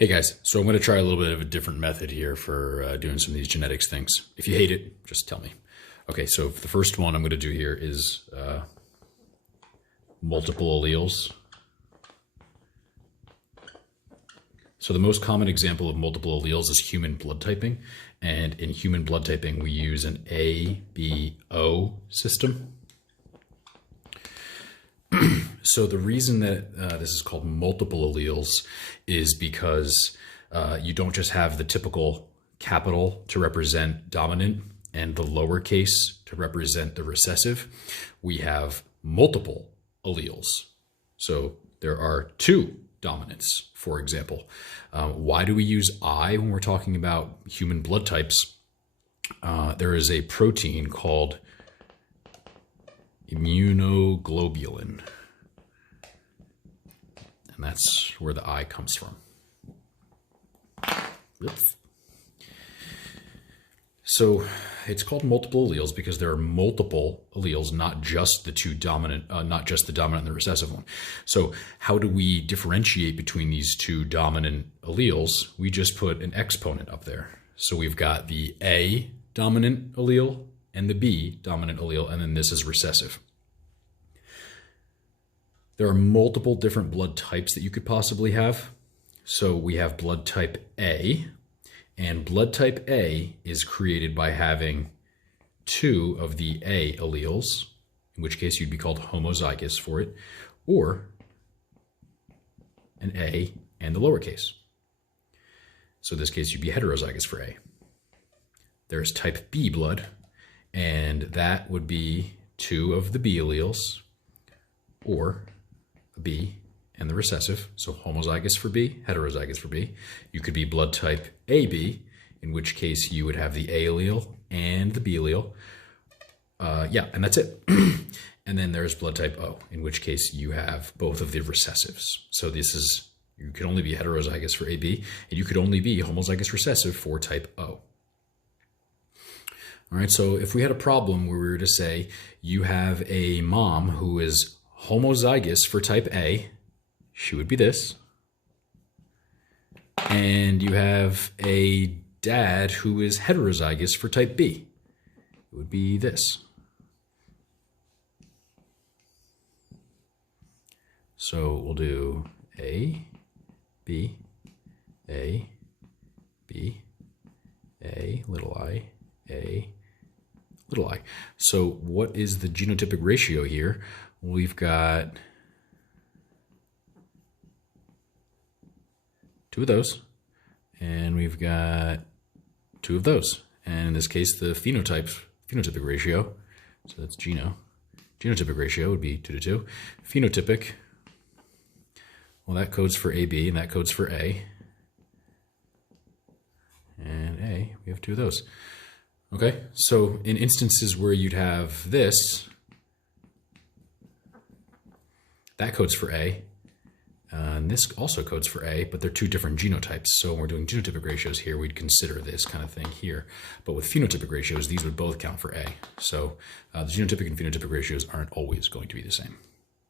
Hey guys, so I'm going to try a little bit of a different method here for doing some of these genetics things. If you hate it, just tell me. Okay, so the first one I'm going to do here is multiple alleles. So the most common example of multiple alleles is human blood typing. And in human blood typing, we use an ABO system. So the reason that this is called multiple alleles is because you don't just have the typical capital to represent dominant and the lowercase to represent the recessive. We have multiple alleles. So there are two dominants, for example. Why do we use I when we're talking about human blood types? There is a protein called immunoglobulin. And that's where the I comes from. Oops. So it's called multiple alleles because there are multiple alleles, not just the two dominant, not just the dominant and the recessive one. So how do we differentiate between these two dominant alleles? We just put an exponent up there. So we've got the A dominant allele and the B dominant allele, and then this is recessive. There are multiple different blood types that you could possibly have. So we have blood type A, and blood type A is created by having two of the A alleles, in which case you'd be called homozygous for it, or an A and the lowercase. So in this case, you'd be heterozygous for A. There's type B blood, and that would be two of the B alleles, or B and the recessive, so homozygous for B, heterozygous for B. You could be blood type AB, in which case you would have the A allele and the B allele. And that's it. And then there's blood type O, in which case you have both of the recessives. So this is, you can only be heterozygous for AB, and you could only be homozygous recessive for type O. All right, so if we had a problem where we were to say you have a mom who is homozygous for type A, she would be this. And you have a dad who is heterozygous for type B. It would be this. So we'll do A, B, A, B, A, little I, A, little I. So what is the genotypic ratio here? We've got two of those, and we've got two of those. And in this case, the phenotypic ratio, so that's genotypic ratio would be 2 to 2. Phenotypic, well, that codes for AB, and that codes for A. And A, we have two of those. Okay, so in instances where you'd have this, that codes for A, and this also codes for A, but they're two different genotypes. So when we're doing genotypic ratios here, we'd consider this kind of thing here. But with phenotypic ratios, these would both count for A. So the genotypic and phenotypic ratios aren't always going to be the same.